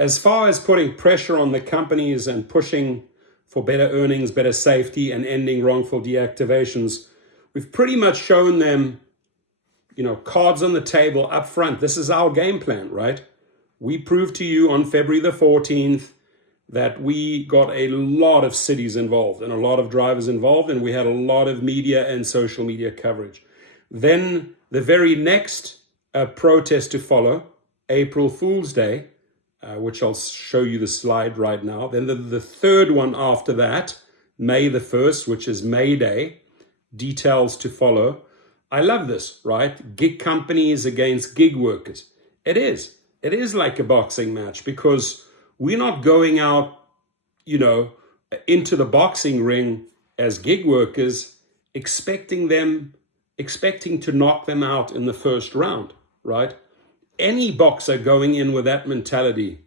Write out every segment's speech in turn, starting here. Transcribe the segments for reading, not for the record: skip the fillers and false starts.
as far as putting pressure on the companies and pushing for better earnings, better safety, and ending wrongful deactivations, we've pretty much shown them, cards on the table up front. This is our game plan, right? We proved to you on February the 14th that we got a lot of cities involved and a lot of drivers involved, and we had a lot of media and social media coverage. Then the very next protest to follow, April Fool's Day, which I'll show you the slide right now. Then the third one after that, May the 1st, which is May Day, details to follow. I love this, right? Gig companies against gig workers. It is like a boxing match, because we're not going out, into the boxing ring as gig workers, expecting to knock them out in the first round, right? Any boxer going in with that mentality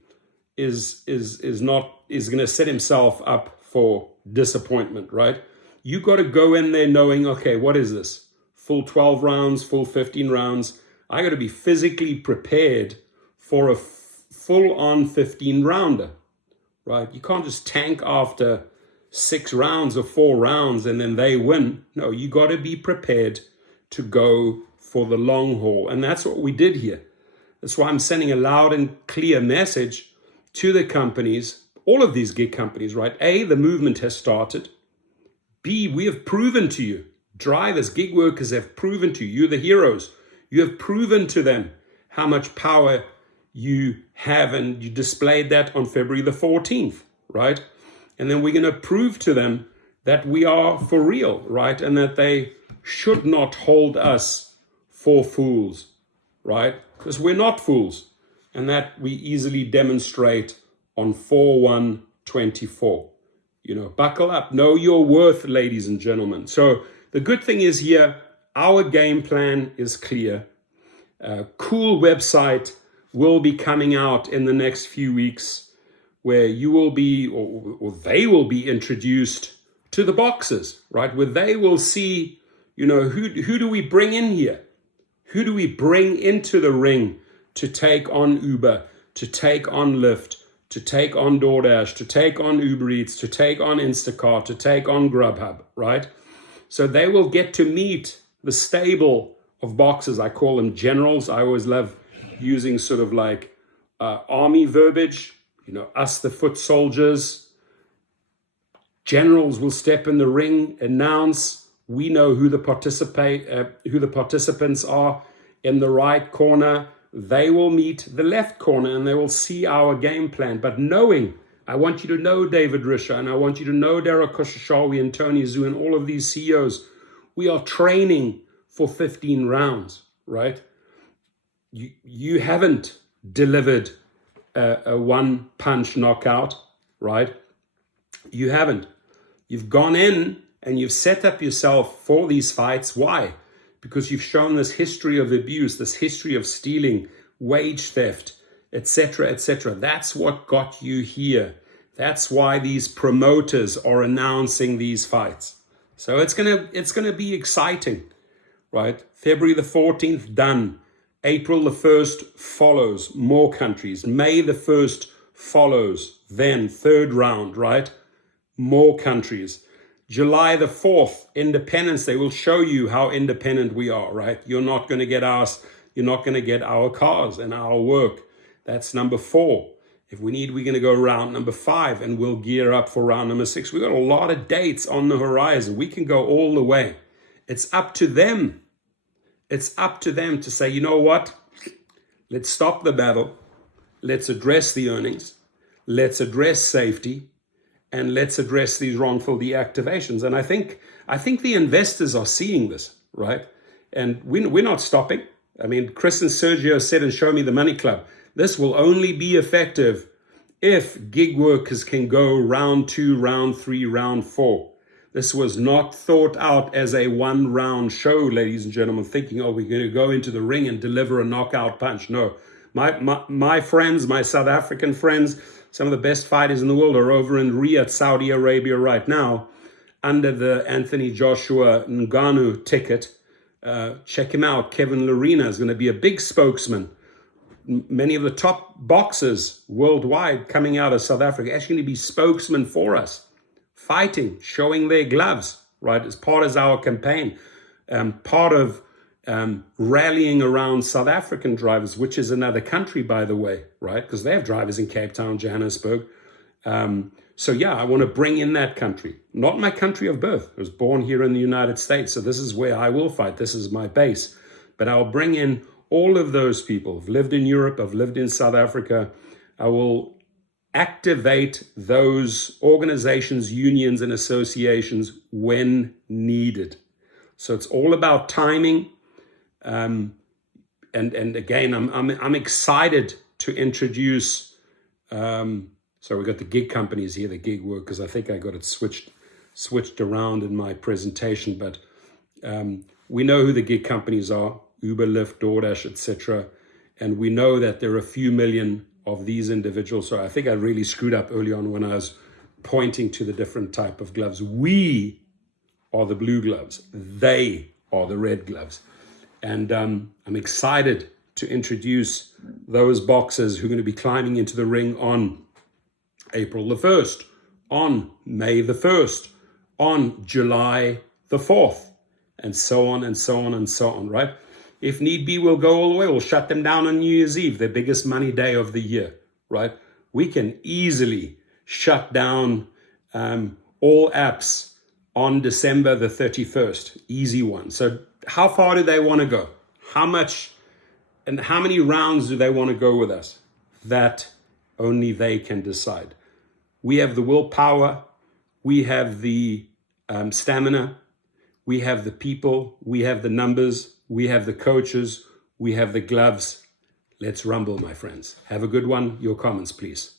is going to set himself up for disappointment, right? You got to go in there knowing, okay, what is this? Full 12 rounds, full 15 rounds. I got to be physically prepared for a full-on 15-rounder, right? You can't just tank after 6 rounds or 4 rounds and then they win. No, you got to be prepared to go for the long haul. And that's what we did here. That's why I'm sending a loud and clear message to the companies, all of these gig companies, right? A, the movement has started. B, we have proven to you, drivers, gig workers have proven to you, you're the heroes. You have proven to them how much power you have, and you displayed that on February the 14th, right? And then we're going to prove to them that we are for real, right? And that they should not hold us for fools, right? Because we're not fools. And that we easily demonstrate on 4/1/24. Buckle up, know your worth, ladies and gentlemen. So the good thing is here, our game plan is clear. Cool website will be coming out in the next few weeks, where you will be, or they will be introduced to the boxes, right? Where they will see, who do we bring in here? Who do we bring into the ring to take on Uber, to take on Lyft, to take on DoorDash, to take on Uber Eats, to take on Instacart, to take on Grubhub, right? So they will get to meet the stable of boxes. I call them generals. I always love using sort of like army verbiage, us the foot soldiers. Generals will step in the ring, announce, we know who the participants are in the right corner. They will meet the left corner and they will see our game plan. But knowing, I want you to know David Risher, and I want you to know Derek Koshashawi and Tony Zhu and all of these CEOs, we are training for 15 rounds, right? You haven't delivered a one-punch knockout, right? You haven't. You've gone in and you've set up yourself for these fights. Why? Because you've shown this history of abuse, this history of stealing, wage theft, etc., etc. That's what got you here. That's why these promoters are announcing these fights. So it's gonna be exciting, right? February the 14th, done. April the 1st follows, more countries. May the 1st follows, then third round, right? More countries. July the 4th, Independence Day, will show you how independent we are, right? You're not going to get our cars and our work. That's number 4. If we need, we're going to go round number 5 and we'll gear up for round number 6. We've got a lot of dates on the horizon. We can go all the way. It's up to them. It's up to them to say, you know what? Let's stop the battle. Let's address the earnings. Let's address safety. And let's address these wrongful deactivations. And I think the investors are seeing this, right? And we're not stopping. I mean, Chris and Sergio said in Show Me the Money Club, this will only be effective if gig workers can go round 2, round 3, round 4. This was not thought out as a one-round show, ladies and gentlemen, thinking, oh, we're going to go into the ring and deliver a knockout punch. No, my friends, my South African friends, some of the best fighters in the world are over in Riyadh, Saudi Arabia right now, under the Anthony Joshua Ngannou ticket. Check him out. Kevin Lerena is going to be a big spokesman many of the top boxers worldwide coming out of South Africa actually going to be spokesmen for us, fighting, showing their gloves, right, as part of our campaign, part of rallying around South African drivers, which is another country, by the way, right, because they have drivers in Cape Town, Johannesburg. So yeah, I want to bring in that country, not my country of birth. I was born here in the United States, so this is where I will fight. This is my base. But I'll bring in all of those people. I've lived in Europe, I've lived in South Africa. I will activate those organizations, unions, and associations when needed. So it's all about timing. And again, I'm excited to introduce. So we've got the gig companies here, the gig workers. I think I got it switched around in my presentation, but we know who the gig companies are: Uber, Lyft, DoorDash, etc. And we know that there are a few million of these individuals. So I think I really screwed up early on when I was pointing to the different type of gloves. We are the blue gloves. They are the red gloves. And I'm excited to introduce those boxers who are going to be climbing into the ring on April the 1st, on May the 1st, on July the 4th, and so on and so on and so on, right? If need be, we'll go all the way. We'll shut them down on New Year's Eve, the biggest money day of the year, right? We can easily shut down all apps on December the 31st. Easy one. So how far do they want to go? How much and how many rounds do they want to go with us? That only they can decide. We have the willpower. We have the stamina. We have the people. We have the numbers. We have the coaches. We have the gloves. Let's rumble, my friends. Have a good one. Your comments, please.